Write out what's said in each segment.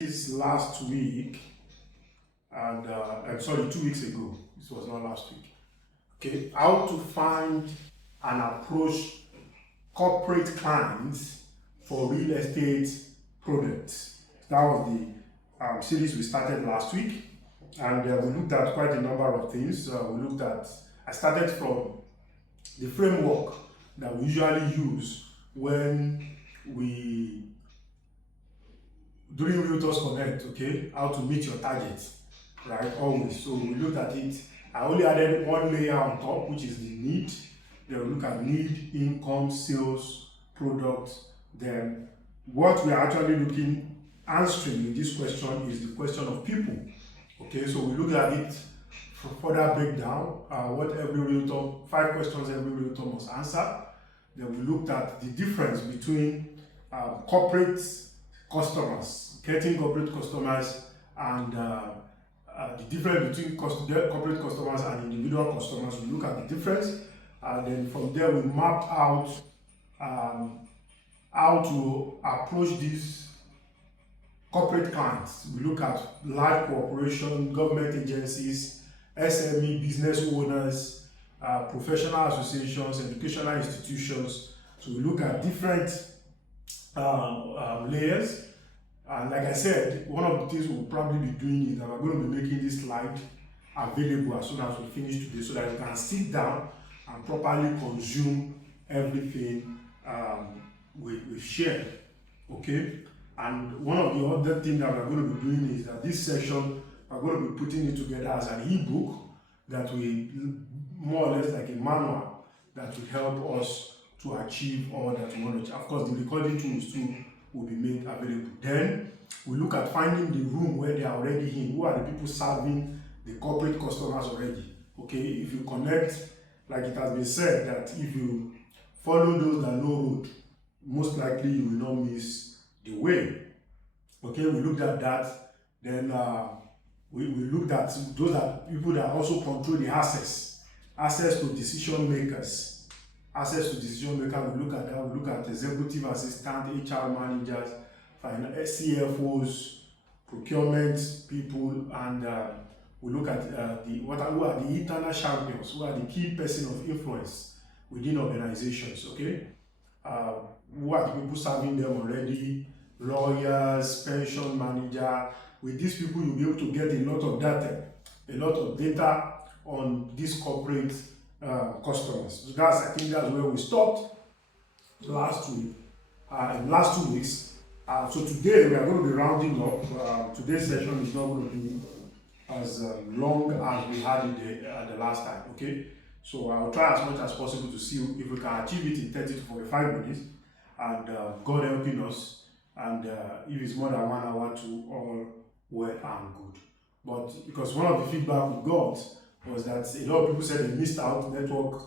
This last week, and I'm sorry, 2 weeks ago. This was not last week. Okay, how to find and approach corporate clients for real estate products. That was the series we started last week, and we looked at quite a number of things. I started from the framework that we usually use when we during Realtors Connect, okay, how to meet your target, right? Always. So we looked at it. I only added one layer on top, which is the need. Then we look at need, income, sales, product. Then what we are actually answering in this question is the question of people. Okay, so we look at it for further breakdown. What every realtor, 5 questions every realtor must answer. Then we looked at the difference between corporate customers, getting corporate customers, and the difference between corporate customers and individual customers. We look at the difference, and then from there we mapped out how to approach these corporate clients. We look at large corporations, government agencies, SME business owners, professional associations, educational institutions. So we look at different layers. And like I said, one of the things we'll probably be doing is that we're going to be making this slide available as soon as we finish today, so that you can sit down and properly consume everything we've shared. Okay? And one of the other things that we're going to be doing is that this session, we're going to be putting it together as an ebook that will more or less like a manual that will help us to achieve all that we want to achieve. Of course, the recording tools too will be made available. Then we look at finding the room where they are already in. Who are the people serving the corporate customers already? Okay, if you connect, like it has been said, that if you follow those that know road, most likely you will not miss the way. Okay, we looked at that. Then we looked at those are people that also control the access to decision makers. Access to decision makers, we look at that. We look at executive assistant, HR managers, CFOs, procurement people, and we look at who are the internal champions, who are the key person of influence within organizations. Okay, who are the people serving them already? Lawyers, pension manager. With these people, you'll be able to get a lot of data on these corporate customers. So I think that's where we stopped last week, in last 2 weeks. So today we are going to be rounding up. Today's session is not going to be as long as we had it the last time. Okay, so I will try as much as possible to see if we can achieve it in 30 to 45 minutes, and God helping us. And if it's more than 1 hour, to all well and good. But because one of the feedback we got was that a lot of people said they missed out, network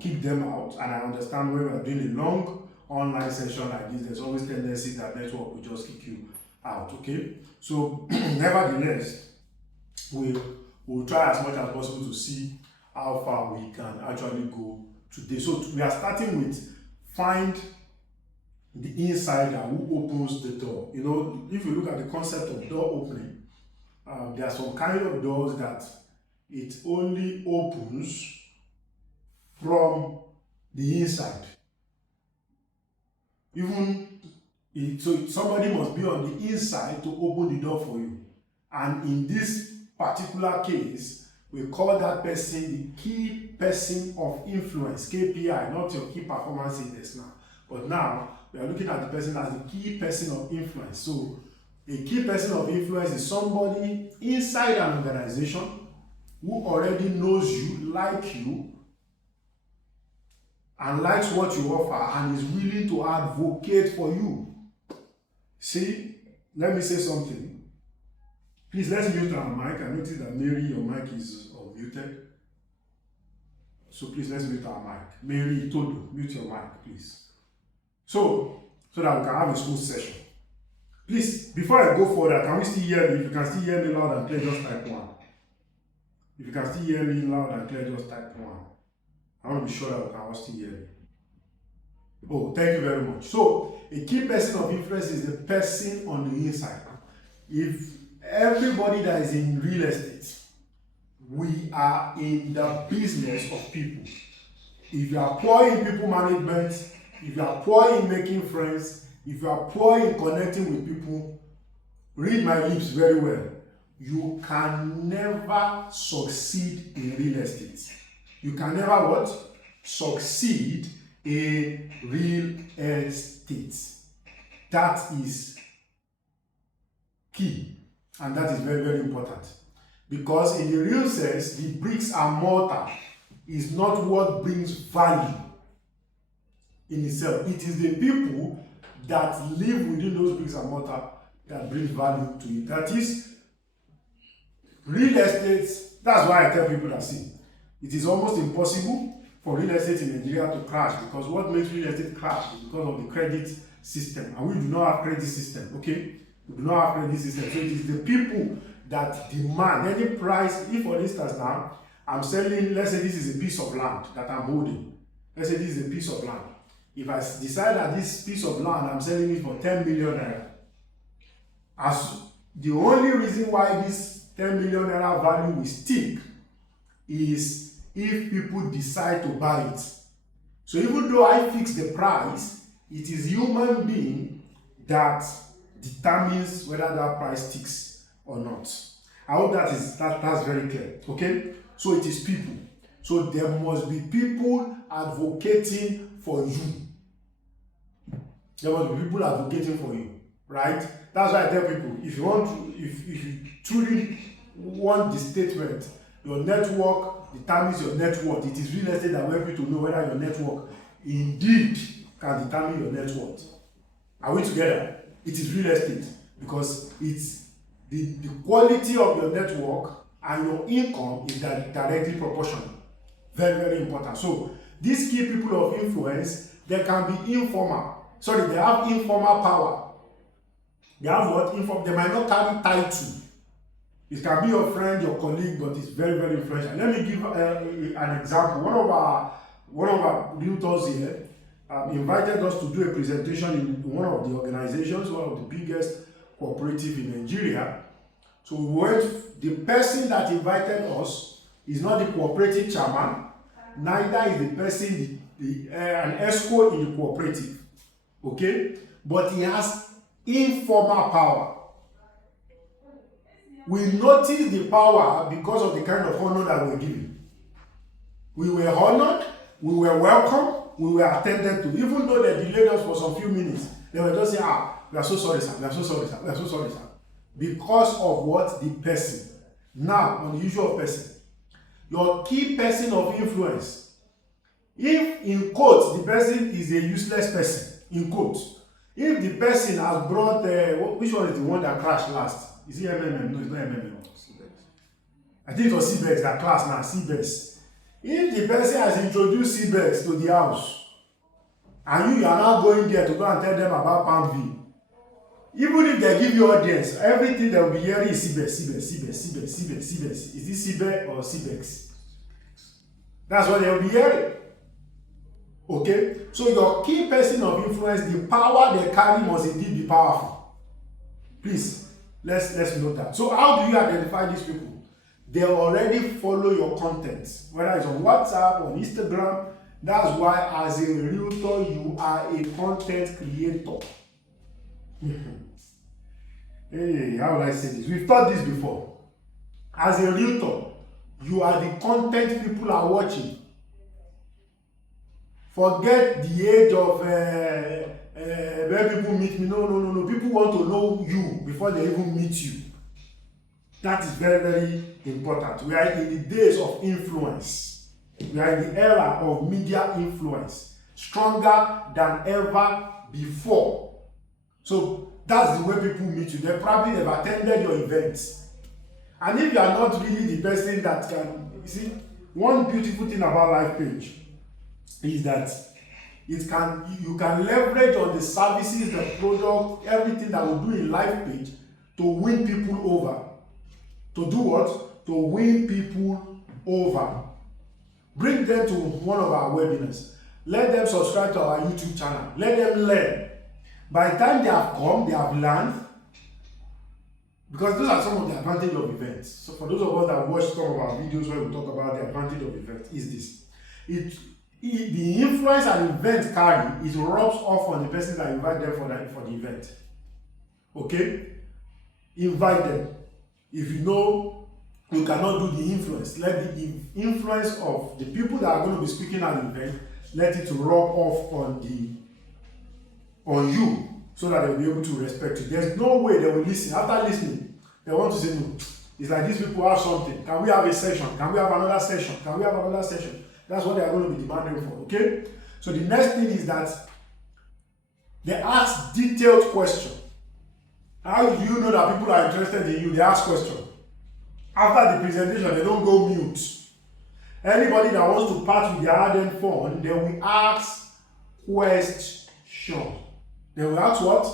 kicked them out, and I understand when we are doing a long online session like this, there's always tendency that network will just kick you out. Okay, so nevertheless, we'll try as much as possible to see how far we can actually go today. So we are starting with find the insider who opens the door. You know, if you look at the concept of door opening, there are some kind of doors that it only opens from the inside. So somebody must be on the inside to open the door for you. And in this particular case, we call that person the key person of influence, KPI, not your key performance index now. But now we are looking at the person as the key person of influence. So a key person of influence is somebody inside an organization who already knows you, like you, and likes what you offer, and is willing to advocate for you. See, let me say something. Please, let's mute our mic. I noticed that Mary, your mic is unmuted. So please, let's mute our mic. Mary, Todo, mute your mic, please. So that we can have a smooth session. Please, before I go further, can we still hear me? If you can still hear me loud and clear, just type 1. If you can still hear me loud and clear, just type 1. I want to be sure that we can all still hear me. Oh, thank you very much. So, a key person of influence is the person on the inside. If everybody that is in real estate, we are in the business of people. If you are poor in people management, if you are poor in making friends, if you are poor in connecting with people, read my lips very well. You can never succeed in real estate. You can never what? Succeed in real estate. That is key, and that is very, very important. Because in the real sense, the bricks and mortar is not what brings value in itself. It is the people that live within those bricks and mortar that brings value to it. That is, real estate, that's why I tell people that, see, it is almost impossible for real estate in Nigeria to crash, because what makes real estate crash is because of the credit system, and we do not have credit system, okay? We do not have credit system. So it is the people that demand any price. If, for instance, now I'm selling, let's say this is a piece of land that I'm holding. Let's say this is a piece of land. If I decide that this piece of land, I'm selling it for 10 million naira. As the only reason why this 10 million naira value will stick is if people decide to buy it. So even though I fix the price, it is human being that determines whether that price sticks or not. I hope that's very clear. Okay? So it is people. So there must be people advocating for you. There must be people advocating for you, right? That's why I tell people, if you truly want the statement, your network determines your net worth. It is real estate that will help you to know whether your network indeed can determine your net worth. Are we together? It is real estate, because it's the quality of your network and your income is directly proportional. Very, very important. So these key people of influence, they can be informal. Sorry, they have informal power. They have what? They might not carry title. It can be your friend, your colleague, but it's very, very influential. Let me give an example. One of our realtors here invited us to do a presentation in one of the organizations, one of the biggest cooperative in Nigeria. So we went. The person that invited us is not the cooperative chairman, neither is the person an escort in the cooperative. Okay, but he has informal power. We noticed the power because of the kind of honor that we're given. We were honored, we were welcome, we were attended to. Even though they delayed us for some few minutes, they were just saying, we are so sorry, sir, we are so sorry, sir, we are so sorry, sir. Because of what? The person. Now, on the issue of person, your key person of influence, if in quotes, the person is a useless person, in quotes, if the person has brought, which one is the one that crashed last? Is it MMM? No, it's not MMM. I think it was CBEX that crashed now, CBEX. If the person has introduced CBEX to the house, and you are now going there to go and tell them about Palm V, even if they give you audience, everything they will be hearing is CBEX. Is this CBEX or CBEX? That's what they will be hearing. Okay? So your key person of influence, the power they carry must indeed be powerful. Please, let's note that. So how do you identify these people? They already follow your content, whether it's on WhatsApp or Instagram. That's why as a realtor, you are a content creator. Hey, how will I say this? We've taught this before. As a realtor, you are the content people are watching. Forget the age of where people meet me. No. People want to know you before they even meet you. That is very, very important. We are in the days of influence. We are in the era of media influence, stronger than ever before. So that's the way people meet you. They probably have attended your events. And if you are not really the person that can, you see, one beautiful thing about LifePage is that you can leverage on the services, the product, everything that we do in LifePage to win people over. To do what? To win people over. Bring them to one of our webinars. Let them subscribe to our YouTube channel. Let them learn. By the time they have come, they have learned. Because those are some of the advantage of events. So for those of us that watch some of our videos where we talk about the advantage of events, is this. The influence an event carry, it rubs off on the person that invite them for the event. Okay? Invite them. If you know you cannot do the influence, let the influence of the people that are going to be speaking at the event, let it rub off on you, so that they'll be able to respect you. There's no way they will listen. After listening, they want to say, no, it's like these people have something. Can we have a session? Can we have another session? Can we have another session? That's what they are going to be demanding for, okay? So the next thing is that they ask detailed questions. How do you know that people are interested in you? They ask questions. After the presentation, they don't go mute. Anybody that wants to part with their hard-earned fund, they will ask questions. They will ask what?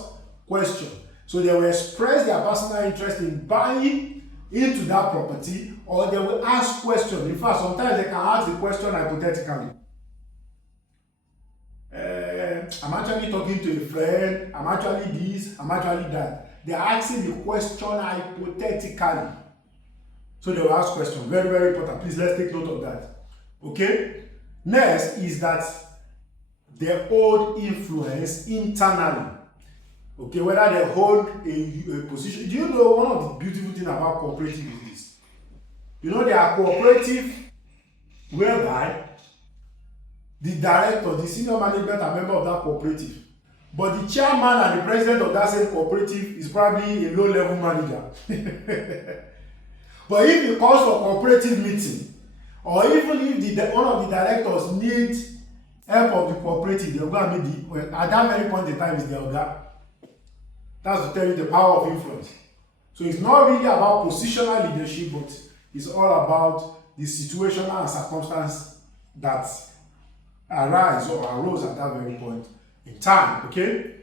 Question. So they will express their personal interest in buying into that property, or they will ask questions. In fact, sometimes they can ask the question hypothetically. I'm actually talking to a friend, I'm actually this, I'm actually that. They are asking the question hypothetically. So they will ask questions. Very, very important. Please, let's take note of that. Okay? Next is that they hold influence internally. Okay, whether they hold a position. Do you know one of the beautiful things about cooperative is this? You know, they are cooperative whereby the director, the senior management are member of that cooperative. But the chairman and the president of that same cooperative is probably a low-level manager. But if it calls for cooperative meeting, or even if one of the directors needs help of the cooperative, they'll go and meet at that very point in time is the organ. That's to tell you the power of influence. So it's not really about positional leadership, but it's all about the situational and circumstance that arise or arose at that very point in time. Okay?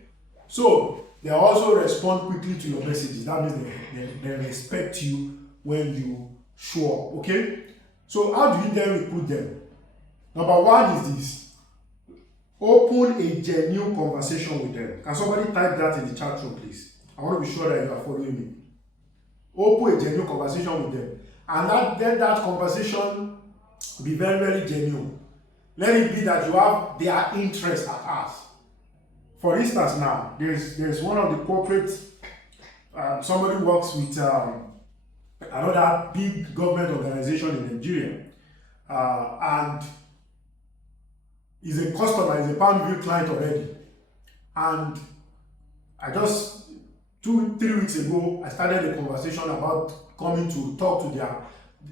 So they also respond quickly to your messages. That means they respect you when you show up. Okay? So how do you then recruit them? Number one is this. Open a genuine conversation with them. Can somebody type that in the chat room, please? I want to be sure that you are following me. Open a genuine conversation with them. And let that conversation be very, very genuine. Let it be that you have their interest at heart. For instance, now, there's one of the corporate, somebody works with another big government organization in Nigeria. And he's a customer, he's a Palmview client already. And I just 2-3 weeks ago, I started a conversation about coming to talk to their,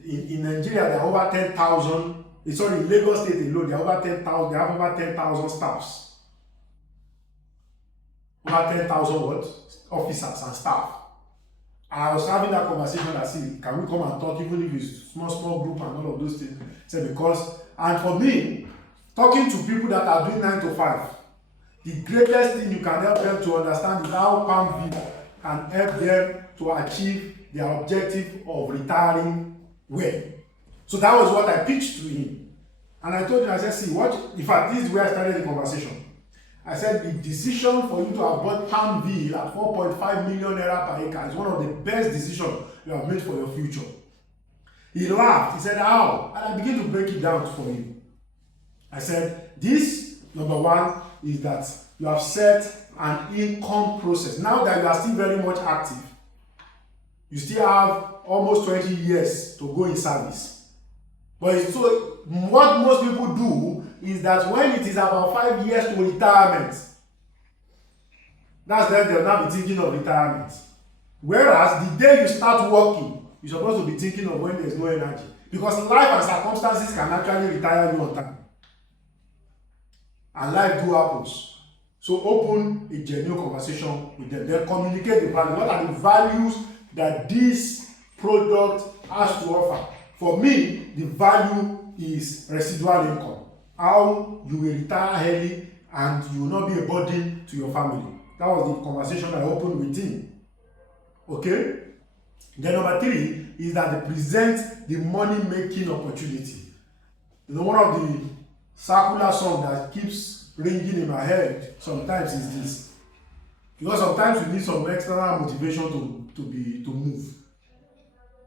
in Nigeria, there are over 10,000, sorry, in Lagos State alone, there are over 10,000, they have over 10,000 staffs. Over 10,000 what? Officers and staff. I was having that conversation, I said, can we come and talk, even if it's small group and all of those things? I said, because, and for me, talking to people that are doing 9 to 5, the greatest thing you can help them to understand is how Palmview can help them to achieve their objective of retiring well. So that was what I pitched to him. And I told him, I said, see, what, in fact, this is where I started the conversation. I said, the decision for you to have bought Palmview at 4.5 million naira per acre is one of the best decisions you have made for your future. He laughed. He said, how? And I began to break it down for him. I said, this, number one, is that you have set an income process. Now that you are still very much active, you still have almost 20 years to go in service. But so what most people do is that when it is about 5 years to retirement, that's when they'll now be thinking of retirement. Whereas the day you start working, you're supposed to be thinking of when there's no energy. Because life and circumstances can actually retire you on time. And life do happens. So open a genuine conversation with them. Then communicate the value. What are the values that this product has to offer? For me, the value is residual income. How you will retire early and you will not be a burden to your family. That was the conversation I opened with him. Okay? Then number 3 is that they present the money-making opportunity. You know, one of the circular songs that keeps ringing in my head sometimes is this. Because sometimes you need some external motivation to move.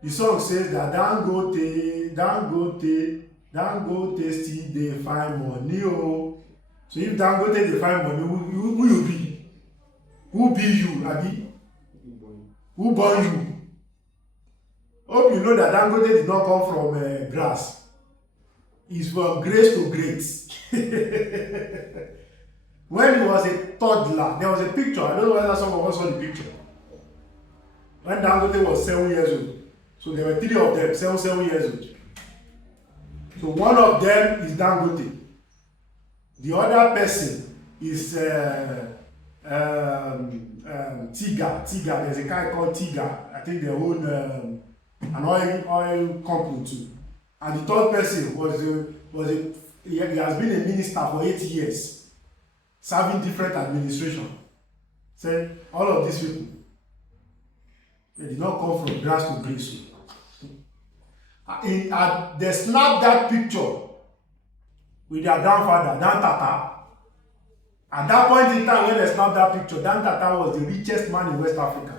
The song says that Dangote still dey find money o. So if Dangote dey find money, who you be? Who be you, abi? Who born you? Hope you know that Dangote did not come from grass. He's from grace to grace. When he was a toddler, there was a picture. I don't know whether some of us saw the picture. When Dangote was 7 years old. So there were 3 of them, 7 years old. So one of them is Dangote. The other person is Tiga. There's a guy called Tiga. I think they own an oil company too. And the third person he has been a minister for 8 years, serving different administration. So all of these people, they did not come from grass to grace. They snapped that picture with their grandfather, Dan Tata. At that point in time when they snapped that picture, Dan Tata was the richest man in West Africa.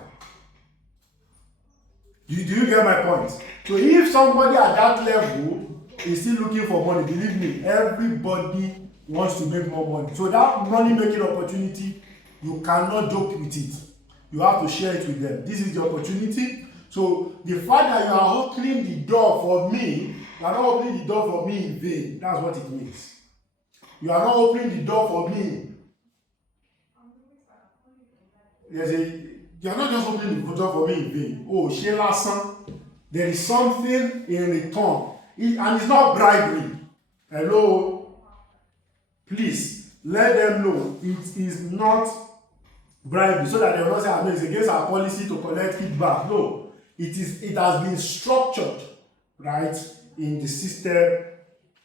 Do you get my point? So if somebody at that level is still looking for money, believe me, everybody wants to make more money. So that money making opportunity, you cannot joke with it. You have to share it with them. This is the opportunity. So the fact that you are opening the door for me, you are not opening the door for me in vain. That's what it means. You are not opening the door for me. You are not just opening the door for me in vain. Oh, Sheila son, there is something in return. And it's not bribery. Hello? Please, let them know it is not bribery, so that they will not say, I know it's against our policy to collect feedback. No. It has been structured, right, in the system.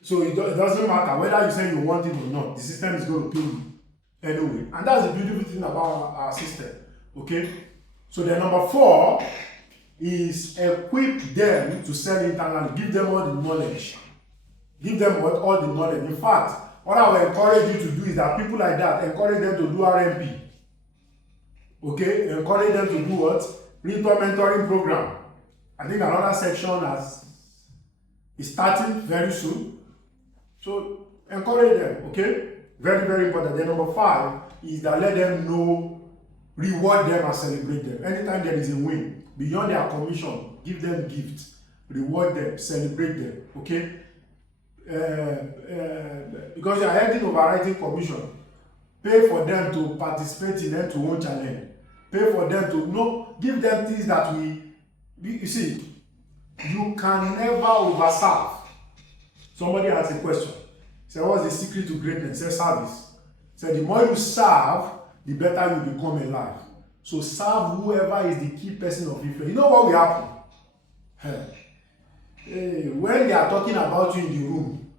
So it doesn't matter whether you say you want it or not. The system is going to pay you anyway. And that's the beautiful thing about our system. Okay? So the number 4 is equip them to sell internally. Give them all the knowledge. Give them all the knowledge. In fact, what I will encourage you to do is that people like that, encourage them to do RMP. Okay? Encourage them to do what? Mentor mentoring program. I think another section is starting very soon. So encourage them, okay? Very, very important. Then number 5 is that let them know, reward them and celebrate them. Anytime there is a win, beyond their commission, give them gifts, reward them, celebrate them, okay? Because you are heading overriding commission, pay for them to participate in end-to-end challenge. Pay for them to know, give them things that you see, you can never overserve. Somebody asked a question. Say, what's the secret to greatness? Say, service. Say, the more you serve, the better you become in life. So serve whoever is the key person of influence. You know what will happen? When they are talking about you in the room,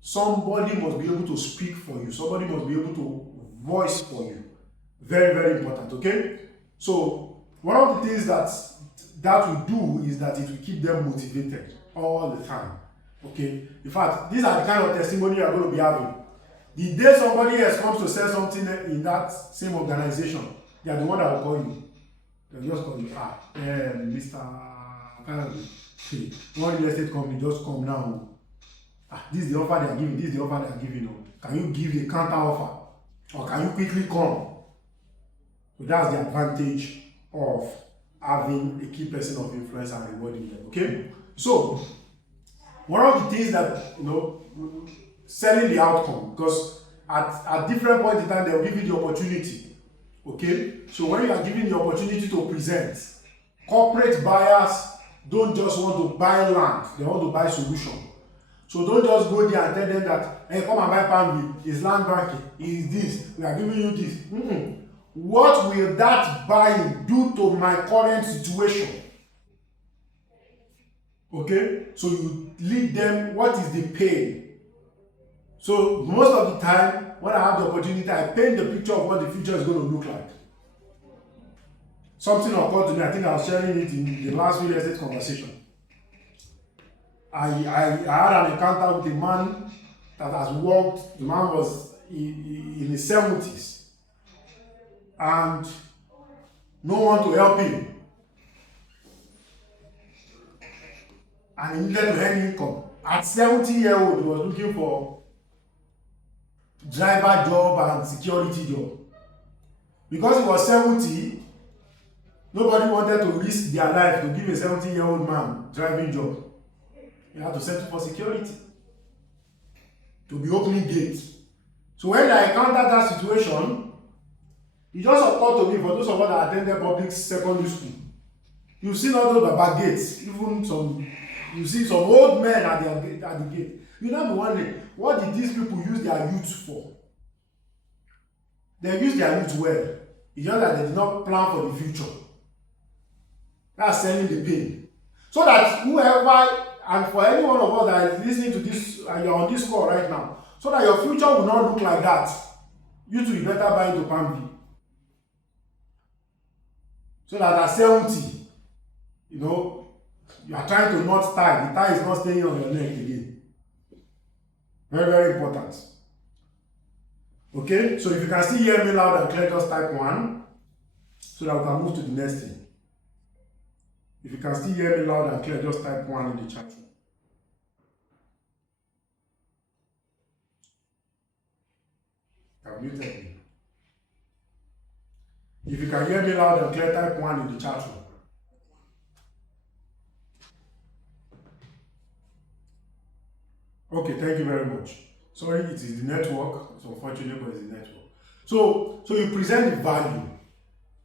somebody must be able to speak for you. Somebody must be able to voice for you. Very, very important, okay? So one of the things that we do is that it will keep them motivated all the time, okay? In fact, these are the kind of testimony you are going to be having. The day somebody else comes to sell something in that same organization, they are the one that will call you. They'll just call you, Mr. One real estate company just come now. This is the offer they are giving, this is the offer they are giving. Can you give a counter offer? Or can you quickly come? So that's the advantage of having a key person of influence and rewarding them. Okay? So one of the things that, selling the outcome, because at different points in time they will give you the opportunity. Okay? So when you are given the opportunity to present, corporate buyers don't just want to buy land, they want to buy solution. So don't just go there and tell them that, hey, come and buy Palm, it's land banking, it's this, we are giving you this. What will that buying do to my current situation? Okay, so you lead them, what is the pain? So most of the time, when I have the opportunity, I paint the picture of what the future is going to look like. Something occurred to me, I think I was sharing it in the last real estate conversation. I had an encounter with a man that has worked, the man was in his 70s. And no one to help him. and he needed to earn income. At 70 years old, he was looking for driver job and security job. Because he was 70, nobody wanted to risk their life to give a 70-year-old man driving job. He had to settle for security, to be opening gates. So when I encountered that situation, it just occurred to me, for those of us that attended public secondary school, you've seen all those baba gates, even some, you see some old men at the gate. You now be wondering, what did these people use their youth for? They use their youth well. It's just that they did not plan for the future. That's selling the pain. So that whoever, and for any one of us that is listening to this, and you're on this call right now, so that your future will not look like that, you too, you better buy into Palm. So that at 70, you are trying to not tie. The tie is not staying on your neck again. Very, very important. Okay, so if you can still hear me loud and clear, just type 1 so that we can move to the next thing. If you can still hear me loud and clear, just type 1 in the chat room. I've muted me. If you can hear me loud and clear, type 1 in the chat room. Okay, thank you very much. Sorry, it is the network. It's unfortunate, but it's the network. So you present the value.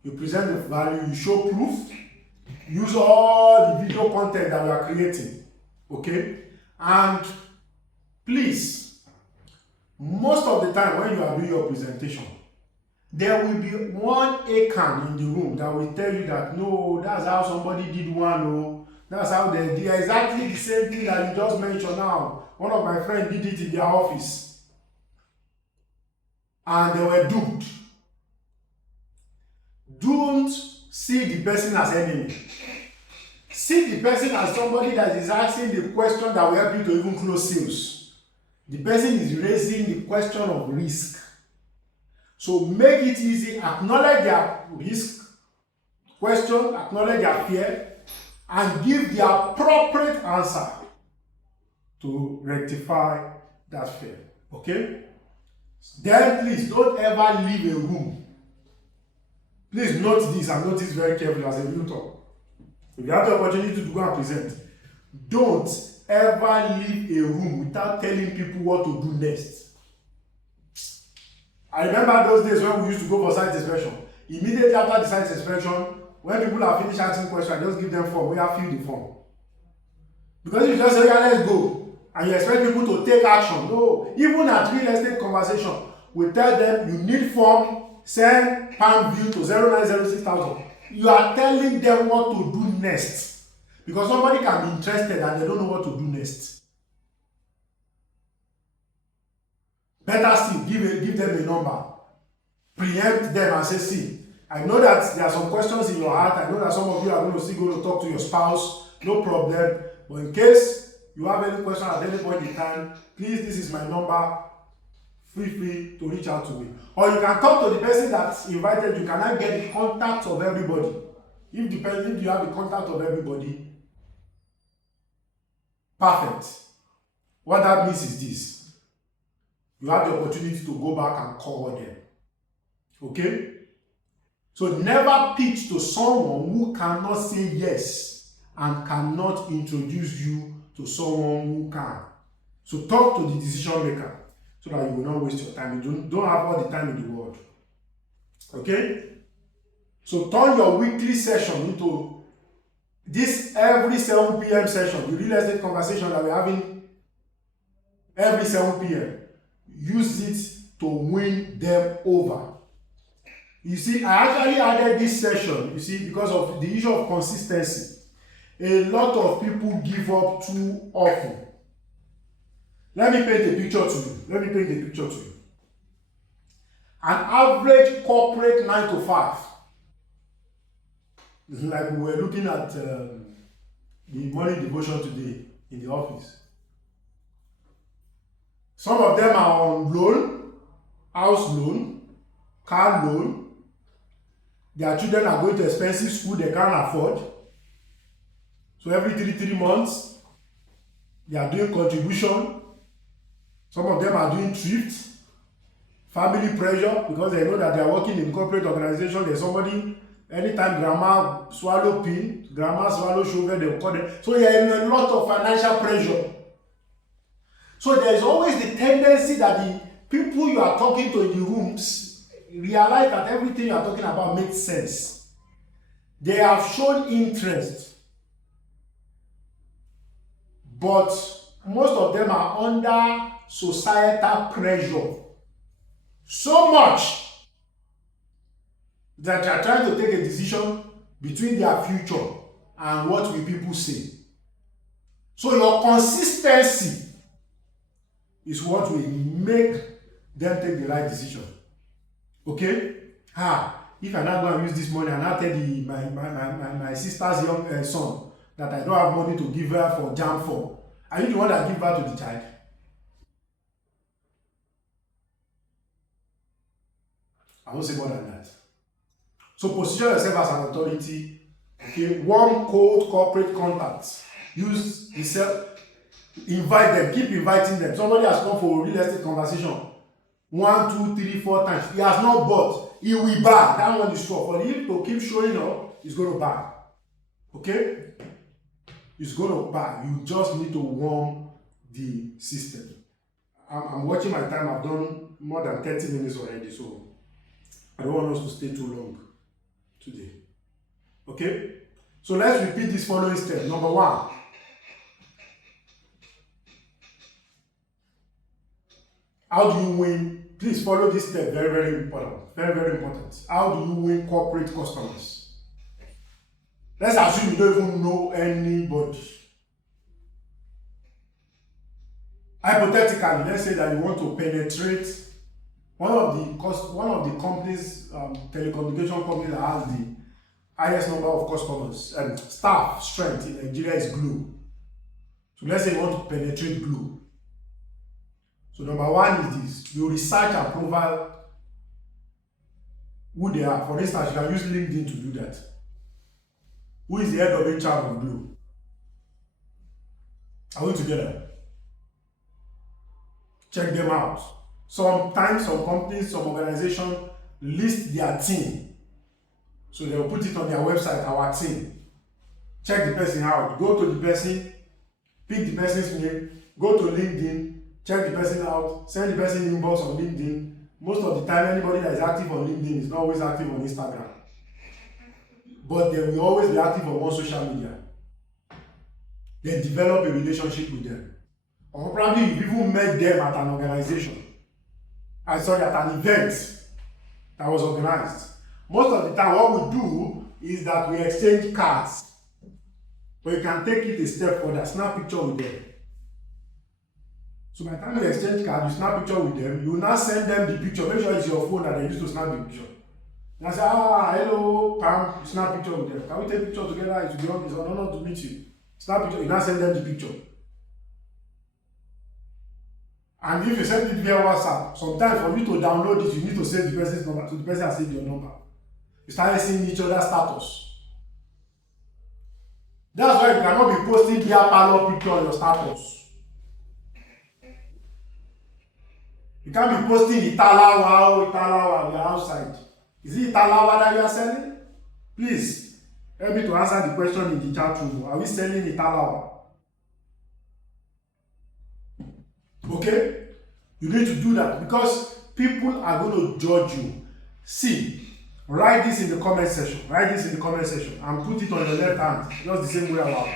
You present the value, you show proof, use all the video content that we are creating. Okay? And please, most of the time when you are doing your presentation, there will be one Akan in the room that will tell you that, no, that's how somebody did one, oh, that's how they did exactly the same thing that you just mentioned now. One of my friends did it in their office. And they were duped. Don't see the person as enemy. See the person as somebody that is asking the question that will help you to even close sales. The person is raising the question of risk. So make it easy, acknowledge their risk, question, acknowledge their fear, and give the appropriate answer to rectify that fear. Okay? Then please don't ever leave a room. Please note this and notice very carefully as a realtor. If you have the opportunity to go and present, don't ever leave a room without telling people what to do next. I remember those days when we used to go for site inspection. Immediately after the site inspection, when people are finished asking questions, I just give them form. We have filled the form. Because if you just say, yeah, let's go, and you expect people to take action. No, even at real estate conversation, we tell them you need form, send Palm View to 0906,000. You are telling them what to do next. Because somebody can be interested and they don't know what to do next. Better still, give them a number. Preempt them and say, see, I know that there are some questions in your heart. I know that some of you are going to still go to talk to your spouse. No problem. But in case you have any question at any point in time, please, this is my number. Feel free to reach out to me. Or you can talk to the person that invited you. Can I get the contact of everybody? If you have the contact of everybody, perfect. What that means is this. You have the opportunity to go back and call them. Okay? So never pitch to someone who cannot say yes and cannot introduce you to someone who can. So talk to the decision maker so that you will not waste your time. You don't have all the time in the world. Okay? So turn your weekly session into this every 7 p.m. session, the real estate conversation that we're having every 7 p.m. Use it to win them over. You see, I actually added this session, you see, because of the issue of consistency. A lot of people give up too often. Let me paint a picture to you. An average corporate 9 to 5. Like we were looking at the morning devotion today in the office. Some of them are on loan, house loan, car loan. Their children are going to expensive school they can't afford. So every 3 months, They are doing contribution. Some of them are doing thrift, family pressure, because they know that they are working in corporate organization. There's somebody, anytime grandma swallow pin, grandma swallow sugar, they will call them. So they are in a lot of financial pressure. So there is always the tendency that the people you are talking to in the rooms realize that everything you are talking about makes sense. They have shown interest, but most of them are under societal pressure so much that they are trying to take a decision between their future and what will people say. So your consistency is what will make them take the right decision. Okay? If I now go and use this money and now tell my sister's young son that I don't have money to give her for jam for, are you the one that give birth to the child? I won't say more than that. So position yourself as an authority. Okay, warm, cold corporate contacts. Use yourself. Invite them. Keep inviting them. Somebody has come for a real estate conversation 1, 2, 3, 4 times. He has not bought. He will buy. That one is sure. For him to keep showing up, he's going to buy. Okay? He's going to buy. You just need to warm the system. I'm watching my time. I've done more than 30 minutes already, so I don't want us to stay too long today. Okay? So let's repeat this following step. Number 1. How do you win? Please follow this step. Very, very important. Very, very important. How do you win corporate customers? Let's assume you don't even know anybody. Hypothetically, let's say that you want to penetrate one of the companies, telecommunication companies that has the highest number of customers and staff strength in Nigeria is Glo. So let's say you want to penetrate Glo. So number 1 is this. You research and profile who they are. For instance, you can use LinkedIn to do that. Who is the head of HR of Glo? Are we together? Check them out. Sometimes some companies, some organizations list their team. So they will put it on their website, our team. Check the person out. Go to the person, pick the person's name, go to LinkedIn, check the person out, send the person inbox on LinkedIn. Most of the time, anybody that is active on LinkedIn is not always active on Instagram. But they will always be active on one social media. Then develop a relationship with them. Or probably you even met them at an organization. At an event that was organized. Most of the time, what we do is that we exchange cards. But you can take it a step further, snap picture with them. So by the time you exchange cards, you snap picture with them, you will now send them the picture. Make sure it's your phone that they use to snap the picture. And I say, hello, Pam, you snap picture with them. Can we take picture together? It's an honor to meet you. Snap picture, you now send them the picture. And if you send it via WhatsApp, sometimes for you to download it, you need to save the person's number. So the person has saved your number. You start seeing each other's status. That's why you cannot be posting their parlor picture on your status. You can't be posting Italawa, you're outside. Is it Italawa that you are selling? Please, help me to answer the question in the chat room. Are we selling Italawa? Okay? You need to do that because people are going to judge you. See, write this in the comment section. Write this in the comment section and put it on your left hand. Just the same way our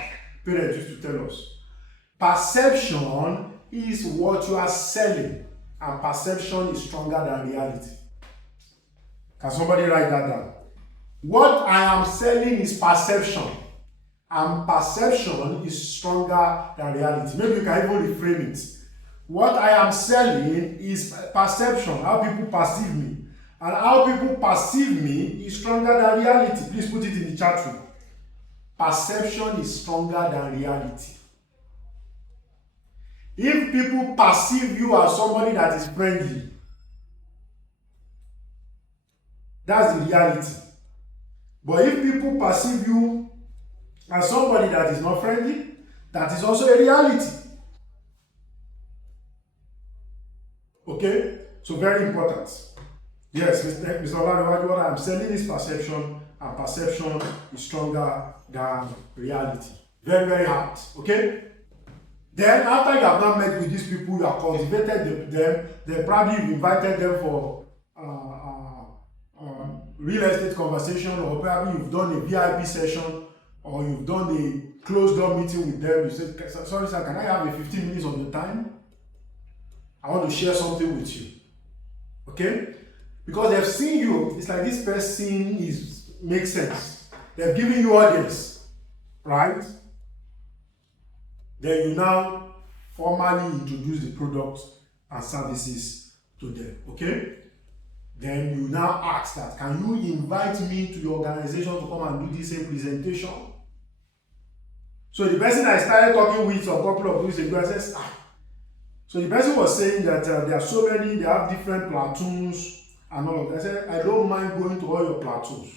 parents used to tell us. Perception is what you are selling, and perception is stronger than reality. Can somebody write that down? What I am selling is perception, and perception is stronger than reality. Maybe you can even reframe it. What I am selling is perception, how people perceive me. And how people perceive me is stronger than reality. Please put it in the chat room. Perception is stronger than reality. If people perceive you as somebody that is friendly, that's the reality. But if people perceive you as somebody that is not friendly, that is also a reality. Okay? So very important. Yes, Mr. Olariwaju, what I'm selling is perception, and perception is stronger than reality. Very, very hard. Okay? Then after you have not met with these people, you have cultivated them, then probably you've invited them for real estate conversation, or probably you've done a VIP session, or you've done a closed door meeting with them. You said, sorry sir, can I have a 15 minutes of your time? I want to share something with you. Okay? Because they've seen you, it's like this person makes sense. They've given you audience, right? Then you now formally introduce the products and services to them, okay? Then you now ask that, can you invite me to your organization to come and do the same presentation? So the person I started talking with a couple of weeks ago, I said, so the person was saying that there are so many, they have different platoons and all of that. I said, I don't mind going to all your platoons.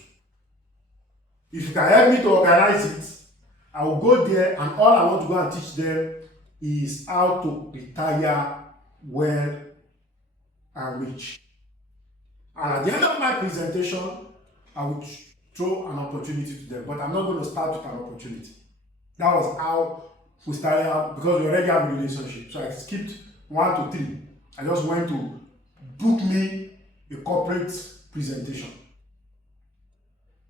If you can help me to organize it, I will go there, and all I want to go and teach them is how to retire well and rich. And at the end of my presentation, I will throw an opportunity to them, but I'm not going to start with an opportunity. That was how we started out, because we already have a relationship. So I skipped 1 to 3. I just went to book me a corporate presentation.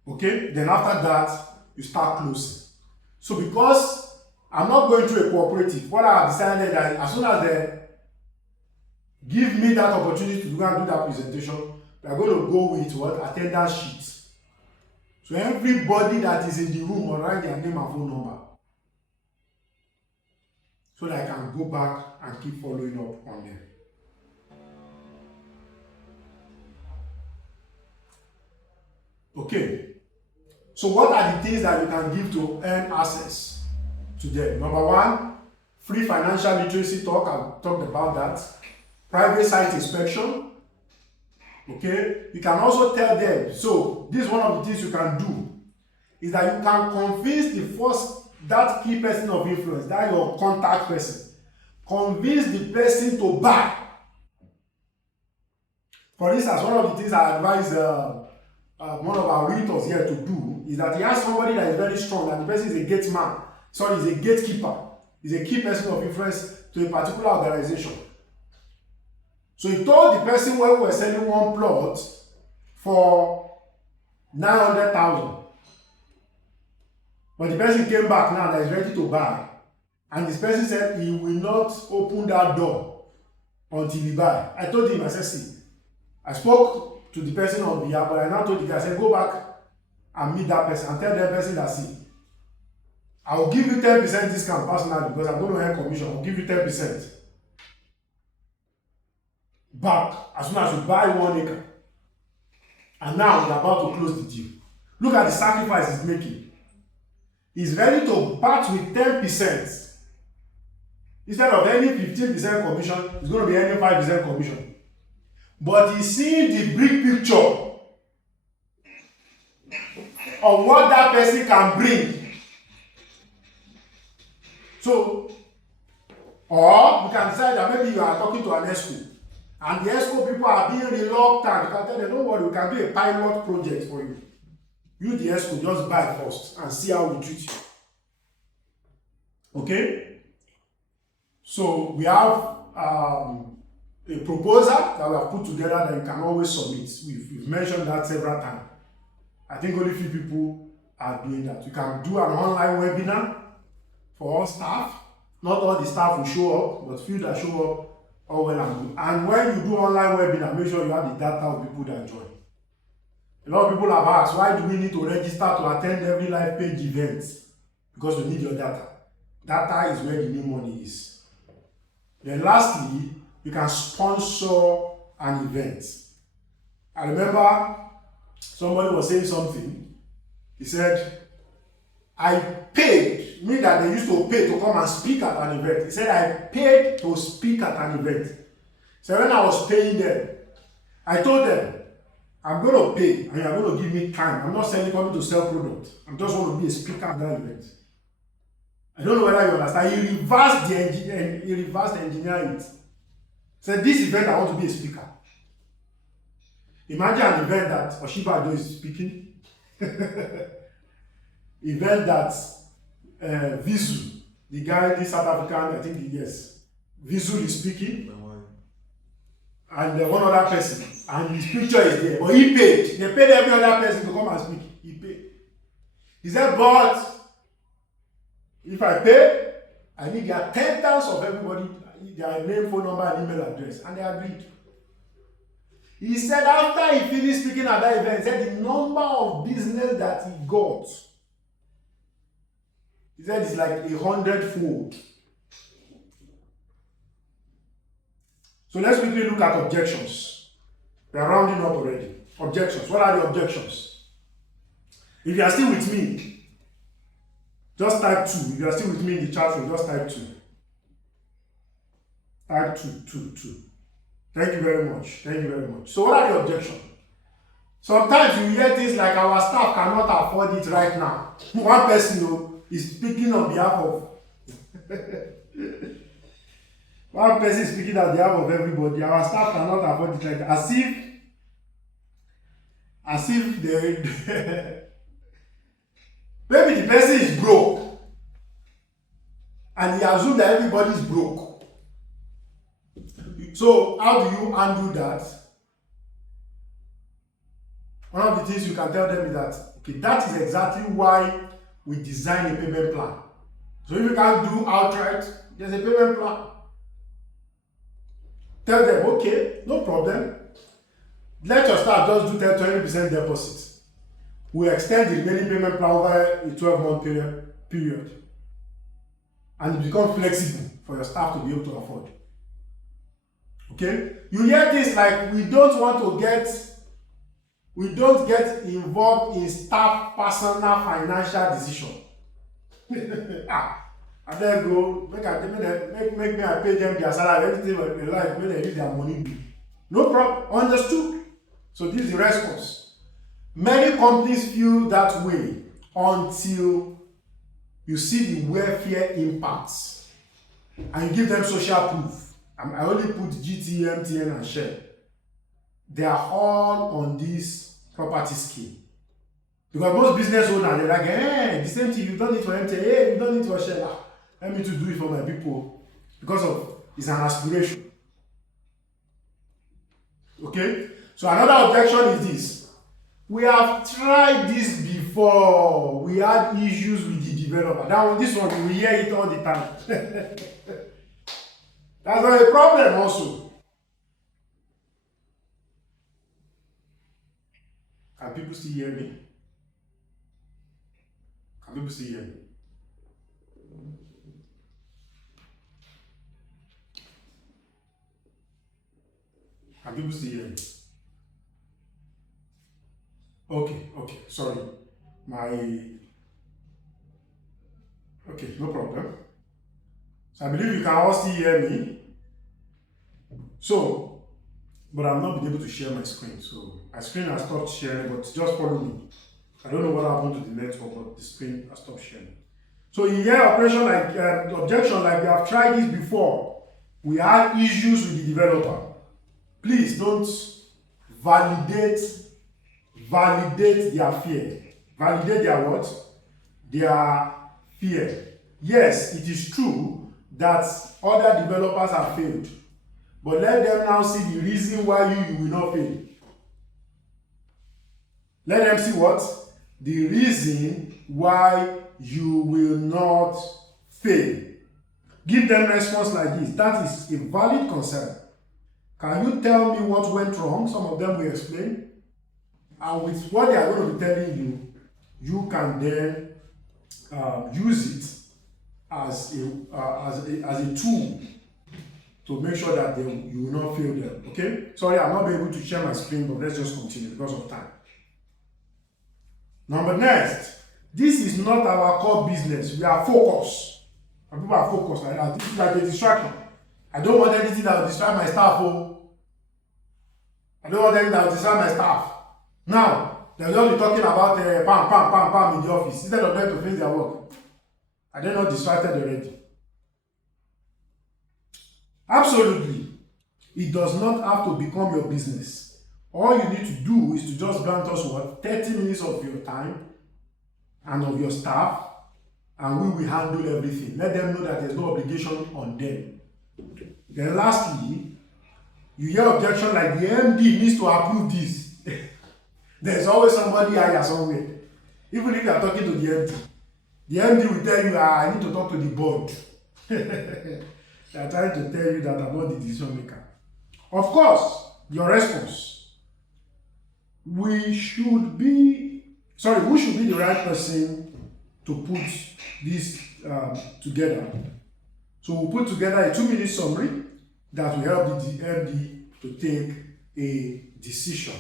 Okay? Then after that, you start closing. So because I'm not going to a cooperative, what I have decided that as soon as they give me that opportunity to go and do that presentation, we are going to go with what? Attendance sheets. So everybody that is in the room will write their name and phone number, so that I can go back and keep following up on them. Okay. So what are the things that you can give to earn access to them? Number 1, free financial literacy talk. I've talked about that. Private site inspection. Okay. You can also tell them, so this is one of the things you can do, is that you can convince that key person of influence, that your contact person, convince the person to buy. For instance, one of the things I advise one of our realtors here to do is that he has somebody that is very strong, and the person is a gate man. Sorry, is a gatekeeper. Is a key person of influence to a particular organization. So he told the person when we were selling one plot for 900,000. But the person came back now that is ready to buy. And this person said he will not open that door until he buy. I told him, I said, see, I spoke to the person on behalf, but I now told the guy, I said, go back and meet that person and tell that person that, see, I will give you 10% discount personally because I'm going to earn commission. I'll give you 10% back as soon as you buy 1 acre. And now we're about to close the deal. Look at the sacrifice he's making. He's ready to part with 10%. Instead of earning 15% commission, he's going to be earning 5% commission. But he's seeing the big picture of what that person can bring. So, or you can decide that maybe you are talking to an ESCO, and the ESCO people are being reluctant. You can tell them, don't worry, we can do a pilot project for you. You, the ESCO, just buy first and see how we treat you. Okay? So, we have a proposal that we have put together that you can always submit. We've mentioned that several times. I think only few people are doing that. You can do an online webinar for all staff. Not all the staff will show up, but few that show up, all well and good. And when you do online webinar, make sure you have the data of people that join. A lot of people have asked, why do we need to register to attend every live page event? Because we need your data. Data is where the new money is. Then lastly, you can sponsor an event. I remember somebody was saying something. He said, I paid, me that they used to pay to come and speak at an event. He said, I paid to speak at an event. So when I was paying them, I told them, I'm going to pay and you're going to give me time. I'm not coming to sell product. I'm just going to be a speaker at that event. I don't know whether you understand. He reversed the engineering it. Said, this event, I want to be a speaker. Imagine an event that Osinbajo is speaking. Event that Vizu, the guy, this South African, I think, yes, Vizu is speaking. And one other person, and his picture is there, but he paid. They paid every other person to come and speak. He paid. He said, but if I pay, I need their attendance of everybody, their name, phone number, and email address. And they agreed. He said after he finished speaking at that event, he said the number of business that he got, he said it's like 100-fold. So let's quickly look at objections. We are rounding up already. Objections. What are the objections? If you are still with me, just type 2. If you are still with me in the chat room, just type 2. Type 2. Thank you very much. Thank you very much. So what are the objections? Sometimes you hear things like our staff cannot afford it right now. One person is speaking on behalf of one person speaking on behalf of everybody. Our staff cannot afford it like that. As if they maybe the person is broke and he assumes that everybody is broke. So how do you undo that? One of the things you can tell them is that, okay, that is exactly why we design a payment plan. So if you can't do outright, there's a payment plan. Tell them, okay, no problem. Let your staff just do 10-20% deposit. We extend the remaining payment plan over a 12-month period. And it becomes flexible for your staff to be able to afford. Okay? You hear things like we don't get involved in staff personal financial decision. I then go make me I pay them their salary, everything in life when they use their money. No problem. Understood. So this is the response. Many companies feel that way until you see the welfare impacts and you give them social proof. I only put GT, MTN, and Shell. They are all on this property scheme. Because most business owners, they're like, hey, the same thing, you don't need for MTN, hey, you don't need for Shell. Let me to do it for my people. Because it's an aspiration. Okay? So another objection is this. We have tried this before. We had issues with the developer. This one, we hear it all the time. That's not a problem also. Can people still hear me? Can people still hear me? Can people still hear me? Okay, sorry. Okay, no problem. So I believe you can all still hear me. So, but I'm not been able to share my screen. So my screen has stopped sharing, but just follow me. I don't know what happened to the network, but the screen has stopped sharing. So you hear operation like objection like we have tried this before. We had issues with the developer. Please don't validate their fear. Validate their what? Their fear. Yes, it is true that other developers have failed. But let them now see the reason why you will not fail. Let them see what? The reason why you will not fail. Give them response like this. That is a valid concern. Can you tell me what went wrong? Some of them will explain. And with what they are going to be telling you, you can then use it as a tool to make sure that you will not fail them. Okay? Sorry, I'm not able to share my screen, but let's just continue because of time. Next, this is not our core business. We are focused. And people are focused like that. This is like a distraction. I don't want anything that will distract my staff. I don't want anything that will distract my staff. Now, they'll just be talking about pam in the office instead of them to finish their work. Are they not distracted already? Absolutely. It does not have to become your business. All you need to do is to just grant us what? 30 minutes of your time and of your staff, and we will handle everything. Let them know that there's no obligation on them. Then lastly, you hear objection like the MD needs to approve this. There's always somebody higher somewhere. Even if you are talking to the MD will tell you, I need to talk to the board. They are trying to tell you that I'm not the decision maker. Of course, your response. We should be the right person to put this together. So we'll put together a 2-minute summary that will help the MD to take a decision.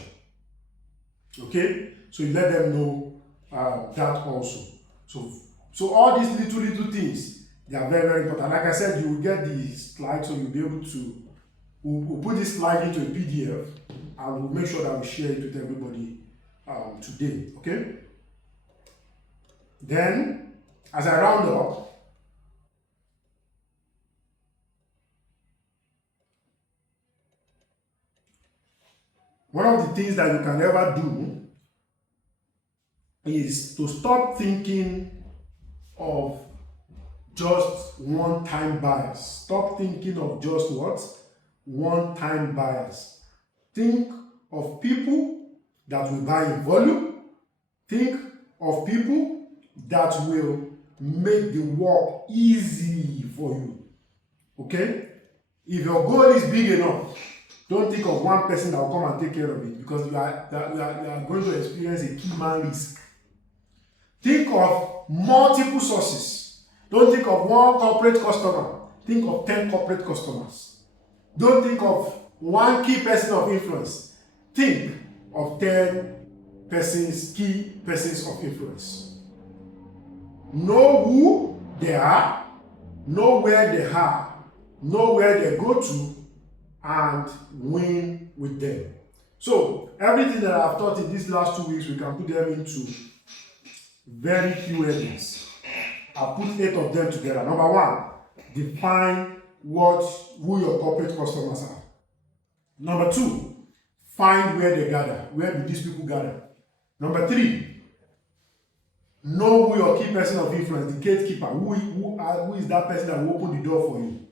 Okay? So you let them know that also. So all these little things, they are very, very important. Like I said, you will get the slide, so you'll be able to, we'll put this slide into a PDF, and we'll make sure that we share it with everybody today. Okay? Then, as I round up, one of the things that you can never do is to stop thinking of just one-time buyers. Stop thinking of just what? One-time buyers. Think of people that will buy in volume. Think of people that will make the work easy for you. Okay? If your goal is big enough, don't think of one person that will come and take care of it, because you are going to experience a key man risk. Think of multiple sources. Don't think of one corporate customer. Think of 10 corporate customers. Don't think of one key person of influence. Think of 10 key persons of influence. Know who they are, know where they are, know where they go to, and win with them. So everything that I've taught in these last 2 weeks, we can put them into very few areas. I've put 8 of them together. Number 1, define who your corporate customers are. Number 2, find where they gather. Where do these people gather? Number 3, know who your key person of influence, the gatekeeper. Who is that person that will open the door for you?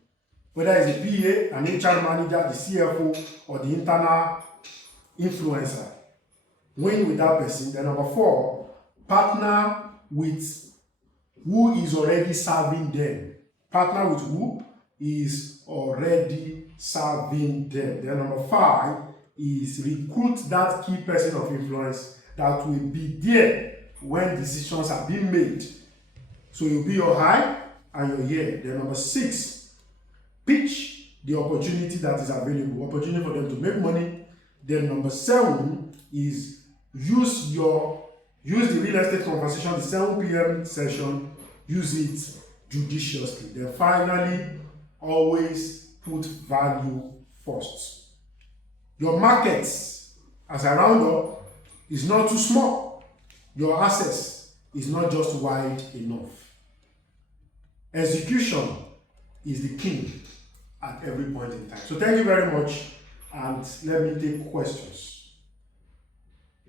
Whether it's a PA, an HR manager, the CFO, or the internal influencer. Win with that person. Then number 4, partner with who is already serving them. Partner with who is already serving them. Then number 5 is recruit that key person of influence that will be there when decisions are being made. So you'll be your eye and your ear. Then number 6, pitch the opportunity that is available, opportunity for them to make money. Then number 7 is use the real estate conversation, the 7 p.m. session, use it judiciously. Then finally, always put value first. Your markets, as I round up, is not too small. Your access is not just wide enough. Execution is the king at every point in time. So thank you very much, and let me take questions.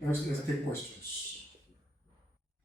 Let's take questions.